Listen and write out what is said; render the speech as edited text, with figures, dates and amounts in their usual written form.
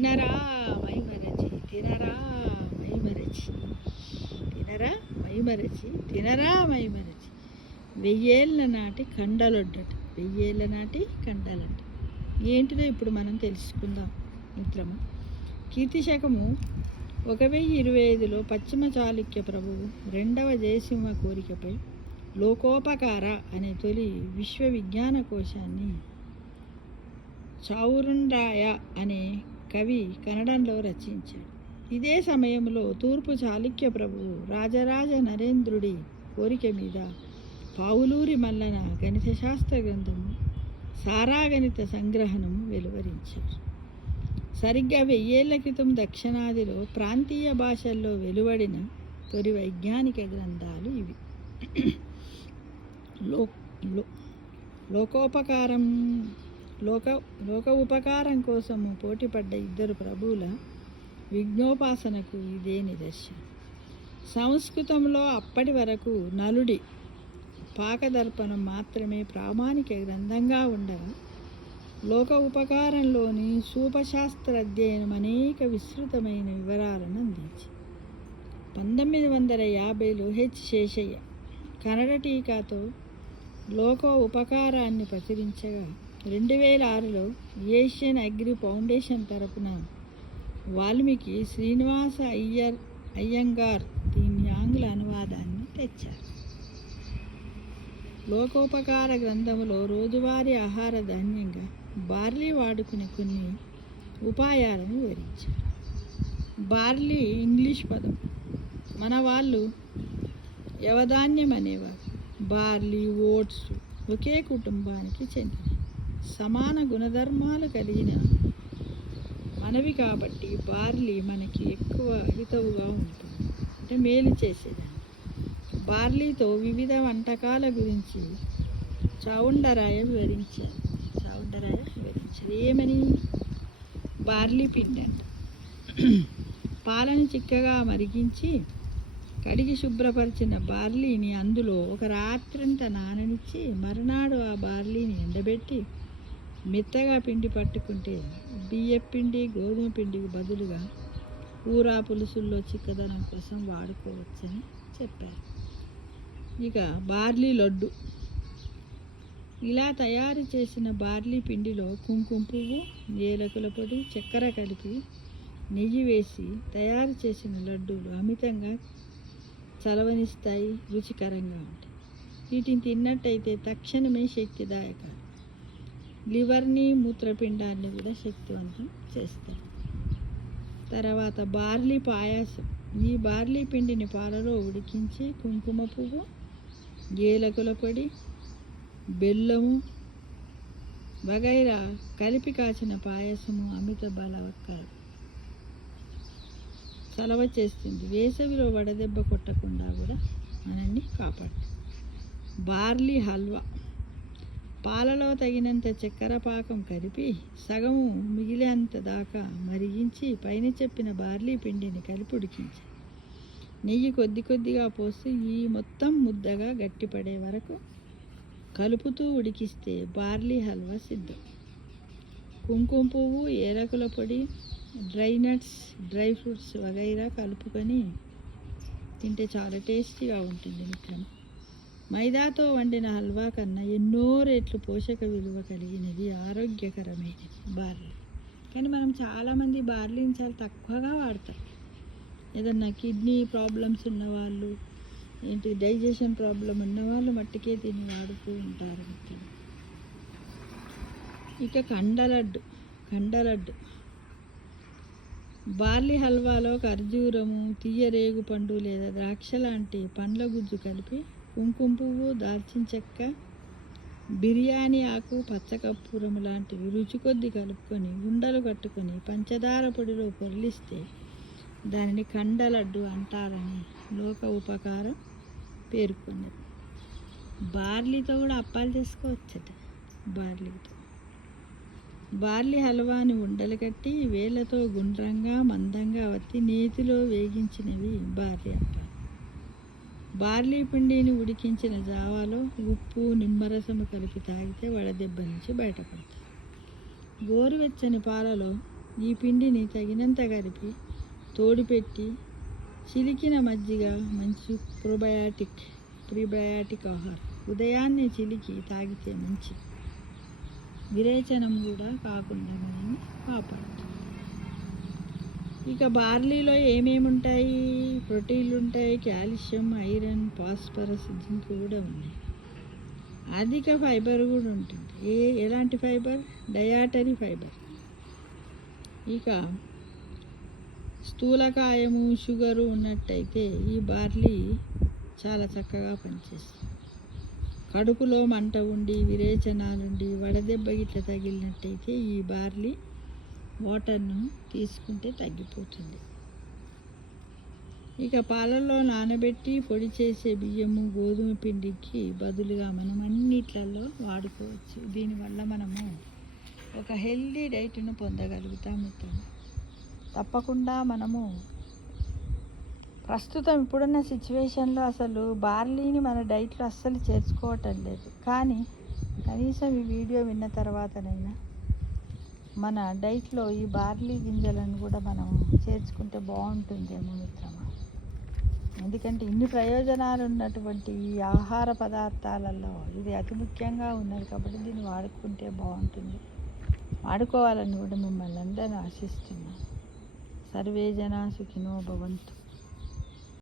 తినరా మైమరచి తినరా మైమరచి తినరా మైమరచి తినరా మైమరచి వెయ్యేళ్ళ నాటి కండలొడ్డట. వెయ్యేళ్ళ నాటి కండలడ్డ ఏంటిదో ఇప్పుడు మనం తెలుసుకుందాం మిత్రము. కీర్తిశకము 1025లో పశ్చిమ చాళుక్య ప్రభువు రెండవ జయసింహ కోరికపై లోకోపకార అనే తొలి విశ్వ విజ్ఞాన కోశాన్ని చావురుండ్రాయ అనే కవి కన్నడంలో రచించాడు. ఇదే సమయంలో తూర్పు చాళుక్య ప్రభువు రాజరాజ నరేంద్రుడి కోరిక మీద పావులూరి మల్లన గణిత శాస్త్ర గ్రంథము సారాగణిత సంగ్రహణము వెలువరించారు. సరిగ్గా 1000 ఏళ్ల క్రితం దక్షిణాదిలో ప్రాంతీయ భాషల్లో వెలువడిన తొలి వైజ్ఞానిక గ్రంథాలు ఇవి. లోక ఉపకారం కోసము పోటీపడ్డ ఇద్దరు ప్రభువుల విఘ్నోపాసనకు ఇదే నిదర్శనం. సంస్కృతంలో అప్పటి వరకు నలుడి పాకదర్పణం మాత్రమే ప్రామాణిక గ్రంథంగా ఉండగా లోక ఉపకారంలోని సూపశాస్త్ర అధ్యయనం అనేక విస్తృతమైన వివరాలను అందించి 1950లో శేషయ్య కన్నడ టీకాతో లోక ఉపకారాన్ని ప్రచురించగా 2006లో ఏషియన్ అగ్రి ఫౌండేషన్ తరపున వాల్మీకి శ్రీనివాస అయ్యంగార్ దీని ఆంగ్ల అనువాదాన్ని తెచ్చారు. లోకోపకార గ్రంథములో రోజువారీ ఆహార ధాన్యంగా బార్లీ వాడుకునే కొన్ని ఉపాయాలను వివరించారు. బార్లీ ఇంగ్లీష్ పదం, మన వాళ్ళు యవధాన్యం అనేవారు. బార్లీ, ఓట్స్ ఒకే కుటుంబానికి చెందిన సమాన గుణధర్మాలు కలిగిన మనవి కాబట్టి బార్లీ మనకి ఎక్కువ హితవుగా ఉంటుంది, అంటే మేలు చేసేదాన్ని. బార్లీతో వివిధ వంటకాల గురించి చావుండరాయ వివరించారు. ఏమని? బార్లీ పిండి అంట. పాలను చిక్కగా మరిగించి కడిగి శుభ్రపరిచిన బార్లీని అందులో ఒక రాత్రంతా నాననిచ్చి మరునాడు ఆ బార్లీని ఎండబెట్టి మెత్తగా పిండి పట్టుకుంటే బియ్యపిండి గోధుమ పిండికి బదులుగా కూర పులుసుల్లో చిక్కదనం కోసం వాడుకోవచ్చని చెప్పారు. ఇక బార్లీ లడ్డు. ఇలా తయారు చేసిన బార్లీ పిండిలో కుంకుమ పువ్వు, ఏలకుల పొడి, చక్కెర కలిపి నెయ్యి వేసి తయారు చేసిన లడ్డూలు అమితంగా చలవనిస్తాయి, రుచికరంగా ఉంటాయి. వీటిని తిన్నట్టయితే తక్షణమే శక్తిదాయకాలు. లివర్ని, మూత్రపిండాన్ని కూడా శక్తివంతం చేస్తాయి. తర్వాత బార్లీ పాయాసం. ఈ బార్లీ పిండిని పాలలో ఉడికించి కుంకుమ పువ్వు, ఏలకుల పొడి, బెల్లము వగైరా కలిపి కాచిన పాయసము అమిత బలవక్కరం, చలవ చేస్తుంది. వేసవిలో వడదెబ్బ కొట్టకుండా కూడా మనల్ని కాపాడుతుంది. బార్లీ హల్వా. పాలలో తగినంత చక్కెర పాకం కలిపి సగము మిగిలేంత దాకా మరిగించి పైన చెప్పిన బార్లీ పిండిని కలిపి ఉడికించాలి. నెయ్యి కొద్ది కొద్దిగా పోసి ఈ మొత్తం ముద్దగా గట్టిపడే వరకు కలుపుతూ ఉడికిస్తే బార్లీ హల్వా సిద్ధం. కుంకుమ పువ్వు, ఏలకుల పొడి, డ్రై నట్స్, డ్రై ఫ్రూట్స్ వగైరా కలుపుకొని తింటే చాలా టేస్టీగా ఉంటుంది మిత్రం. మైదాతో వండిన హల్వా కన్నా ఎన్నో రెట్లు పోషక విలువ కలిగినది, ఆరోగ్యకరమైనది బార్లీ. కానీ మనం చాలామంది బార్లీని చాలా తక్కువగా వాడతాం. ఏదన్నా కిడ్నీ ప్రాబ్లమ్స్ ఉన్నవాళ్ళు, డైజెషన్ ప్రాబ్లం ఉన్నవాళ్ళు మట్టికే తిని వాడుతూ ఉంటారు మిత్రం. ఇక కండలడ్డు. బార్లీ హల్వాలో ఖర్జూరము, తీయరేగు పండు లేదా ద్రాక్ష లాంటి పండ్ల గుజ్జు కలిపి కుంకుమ పువ్వు, దాల్చిన చెక్క, బిర్యానీ ఆకు, పచ్చకర్పూరం లాంటివి రుచి కొద్ది కలుపుకొని ఉండలు కట్టుకొని పంచదార పొడిలో పొర్లిస్తే దానిని కండలడ్డు అంటారని లోక ఉపకారం పేర్కొన్నది. బార్లీతో కూడా అప్పాలు చేసుకోవచ్చట. బార్లీ హల్వాని ఉండలు కట్టి వేళ్ళతో గుండ్రంగా మందంగా వత్తి నేతిలో వేగించినవి బార్లీ అప్పాలు. బార్లీ పిండిని ఉడికించిన జావాలో ఉప్పు, నిమ్మరసము కలిపి తాగితే వడదెబ్బ నుంచి బయటపడతారు. గోరువెచ్చని పాలలో ఈ పిండిని తగినంత కలిపి తోడుపెట్టి చిలికిన మజ్జిగ మంచి ప్రీబయాటిక్ ఆహారం. ఉదయాన్నే చిలికి తాగితే మంచి. విరేచనం కూడా కాకుండా మనల్ని కాపాడుతుంది. ఇక బార్లీలో ఏమేమి ఉంటాయి? ప్రోటీన్లు ఉంటాయి, కాల్షియం, ఐరన్, ఫాస్ఫరస్, జింక్ కూడా ఉన్నాయి. అధిక ఫైబర్ కూడా ఉంటుంది. ఎలాంటి ఫైబర్? డయాటరీ ఫైబర్. ఇక స్థూలకాయము, షుగరు ఉన్నట్టయితే ఈ బార్లీ చాలా చక్కగా పనిచేస్తుంది. కడుపులో మంట ఉండి, విరేచనాలుండి, వడదెబ్బ గిట్ల తగిలినట్టయితే ఈ బార్లీ వాటర్ను తీసుకుంటే తగ్గిపోతుంది. ఇక పాలల్లో నానబెట్టి పొడి చేసే బియ్యము, గోధుమ పిండికి బదులుగా మనం అన్నిట్లలో వాడుకోవచ్చు. దీనివల్ల మనము ఒక హెల్దీ డైట్ను పొందగలుగుతాం మిత్రమా. తప్పకుండా మనము ప్రస్తుతం ఇప్పుడున్న సిచ్యువేషన్లో అసలు బార్లీని మన డైట్లో అస్సలు చేర్చుకోవటం లేదు. కానీ కనీసం ఈ వీడియో విన్న తర్వాతనైనా మన డైట్లో ఈ బార్లీ గింజలను కూడా మనం చేర్చుకుంటే బాగుంటుందేమో మిత్రమా. ఎందుకంటే ఇన్ని ప్రయోజనాలు ఉన్నటువంటి ఈ ఆహార పదార్థాలలో ఇది అతి ముఖ్యంగా ఉన్నది కాబట్టి దీన్ని వాడుకుంటే బాగుంటుంది. వాడుకోవాలని కూడా మిమ్మల్ని అందరినీ ఆశిస్తున్నాను. సర్వే జనా సుఖినో భవంతు.